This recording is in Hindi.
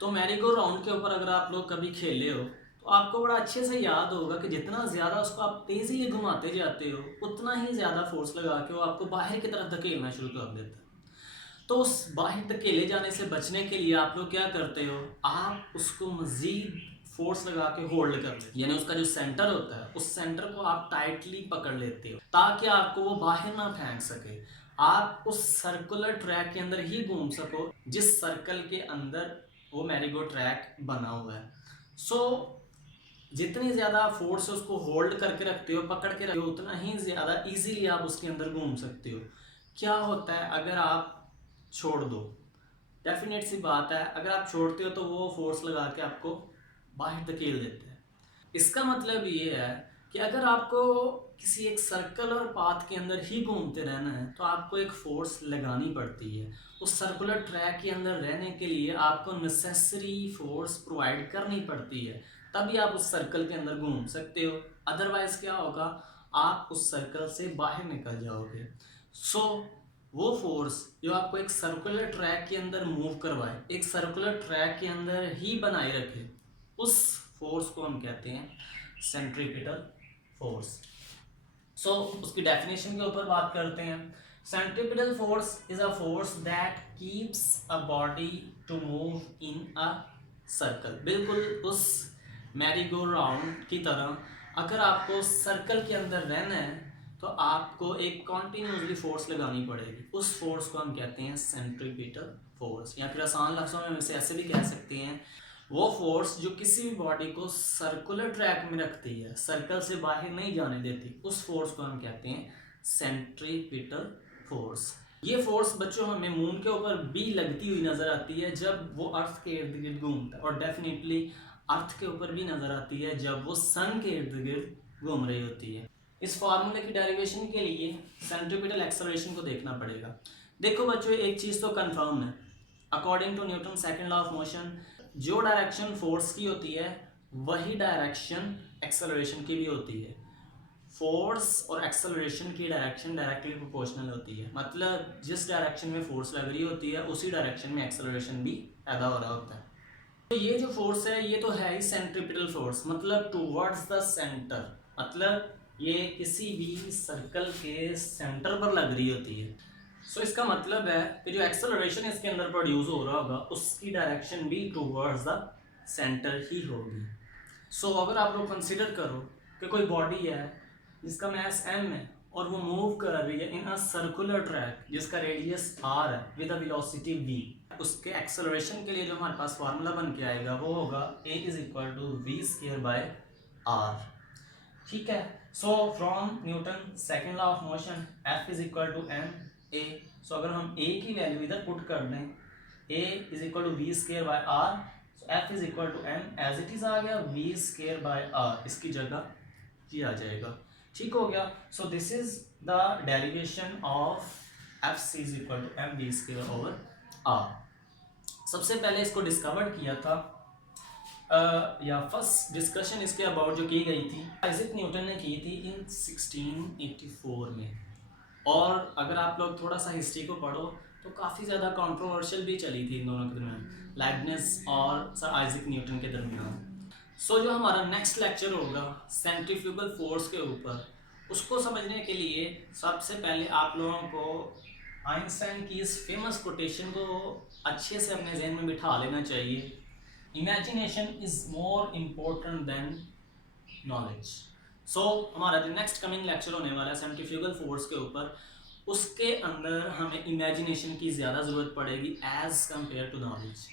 तो मैरीगो राउंड के ऊपर अगर आप लोग कभी खेले हो तो आपको बड़ा अच्छे से याद होगा कि जितना ज़्यादा उसको आप तेज़ी से घुमाते जाते हो उतना ही ज़्यादा फोर्स लगा के वो आपको बाहर की तरफ धकेलना शुरू कर देता है। तो उस बाहर धकेले जाने से बचने के लिए आप लोग क्या करते हो, आप उसको मज़ीद फोर्स लगा के होल्ड कर लेते हो, यानी उसका जो सेंटर होता है उस सेंटर को आप टाइटली पकड़ लेते हो ताकि आपको वो बाहर ना फेंक सके। आप उस सर्कुलर ट्रैक के अंदर ही घूम सको जिस सर्कल के अंदर वो मैरीगो ट्रैक बना हुआ है। सो जितनी ज़्यादा फोर्स से उसको होल्ड करके रखते हो, पकड़ के रखते हो, उतना ही ज़्यादा इजीली आप उसके अंदर घूम सकते हो। क्या होता है अगर आप छोड़ दो, डेफिनेट सी बात है अगर आप छोड़ते हो तो वो फोर्स लगा के आपको बाहर धकेल देते हैं। इसका मतलब ये है कि अगर आपको किसी एक सर्कल और पाथ के अंदर ही घूमते रहना है तो आपको एक फोर्स लगानी पड़ती है। उस सर्कुलर ट्रैक के अंदर रहने के लिए आपको नेसेसरी फोर्स प्रोवाइड करनी पड़ती है, तभी आप उस सर्कल के अंदर घूम सकते हो। अदरवाइज क्या होगा, आप उस सर्कल से बाहर निकल जाओगे। सो वो फोर्स जो आपको एक सर्कुलर ट्रैक के अंदर मूव करवाए, एक सर्कुलर ट्रैक के अंदर ही बनाए रखे, उस फोर्स को हम कहते हैं सेंट्रीपिटल फोर्स। सो उसकी डेफिनेशन के ऊपर बात करते हैं। Centripetal force is a force that keeps a body to move in a circle. बिल्कुल उस मैरीगो राउंड की तरह अगर आपको सर्कल के अंदर रहना है तो आपको एक कॉन्टिन्यूसली फोर्स लगानी पड़ेगी। उस फोर्स को हम कहते हैं सेंट्रीपिटल फोर्स, या फिर आसान लफ्ज़ों में हम इसे ऐसे भी कह सकते हैं, वो फोर्स जो किसी भी बॉडी को सर्कुलर ट्रैक में रखती है, सर्कल से बाहर नहीं जाने देती, उस फोर्स को हम कहते हैं सेंट्रीपिटल फोर्स। ये फोर्स बच्चों हमें मून के ऊपर भी लगती हुई नजर आती है जब वो अर्थ के इर्द गिर्द घूमता है, और डेफिनेटली अर्थ के ऊपर भी नजर आती है जब वो सन के इर्द गिर्द घूम रही होती है। इस फार्मूले की डेरिवेशन के लिए सेंट्रीपिटल एक्सेलरेशन को देखना पड़ेगा। देखो बच्चों, एक चीज़ तो कंफर्म है, according to Newton second law of motion, जो डायरेक्शन फोर्स की होती है वही डायरेक्शन एक्सेलरेशन की भी होती है। फोर्स और एक्सेलरेशन की डायरेक्शन डायरेक्टली प्रोपोर्शनल होती है, मतलब जिस डायरेक्शन में फोर्स लग रही होती है उसी डायरेक्शन में एक्सेलरेशन भी पैदा हो रहा होता है। तो ये जो फोर्स है ये तो है ही सेंट्रीपिटल फोर्स, मतलब टूवर्ड्स द सेंटर, मतलब ये किसी भी सर्कल के सेंटर पर लग रही होती है। सो इसका मतलब है कि जो एक्सेलरेशन इसके अंदर प्रोड्यूस हो रहा होगा उसकी डायरेक्शन भी टूवर्ड्स द सेंटर ही होगी। सो अगर आप लोग कंसिडर करो कि कोई बॉडी है जिसका मास m है और वो मूव कर रही है इन अ सर्कुलर ट्रैक जिसका रेडियस r है विद अ वेलोसिटी v, उसके एक्सेलरेशन के लिए जो हमारे पास फार्मूला बन के आएगा वो होगा a is equal to V square by r। ठीक है, so from Newton second law of motion F is equal to M A. सो अगर हम a की वैल्यू इधर पुट कर दें, a is equal to V square by r, so F is equal to M as it is आ गया वी स्क्वायर बाय r, इसकी जगह ये आ जाएगा। ठीक हो गया। So this is the derivation of F C is equal to M V square over R. सबसे पहले इसको डिस्कवर किया था या फर्स्ट डिस्कशन इसके अबाउट जो की गई थी आइजैक न्यूटन ने की थी इन 1684 में। और अगर आप लोग थोड़ा सा हिस्ट्री को पढ़ो तो काफ़ी ज़्यादा कंट्रोवर्शियल भी चली थी इन दोनों के दरमियान, लाइबनिज और सर आइजैक न्यूटन के दरमियान। सो जो हमारा नेक्स्ट लेक्चर होगा सेंट्रीफ्यूगल फोर्स के ऊपर, उसको समझने के लिए सबसे पहले आप लोगों को आइंस्टाइन की इस फेमस कोटेशन को अच्छे से अपने जहन में बिठा लेना चाहिए, imagination is more important than knowledge. So हमारा जो नेक्स्ट कमिंग लेक्चर होने वाला है सेंट्रीफ्यूगल फोर्स के ऊपर, उसके अंदर हमें इमेजिनेशन की ज़्यादा ज़रूरत पड़ेगी एज कम्पेयर टू नॉलेज।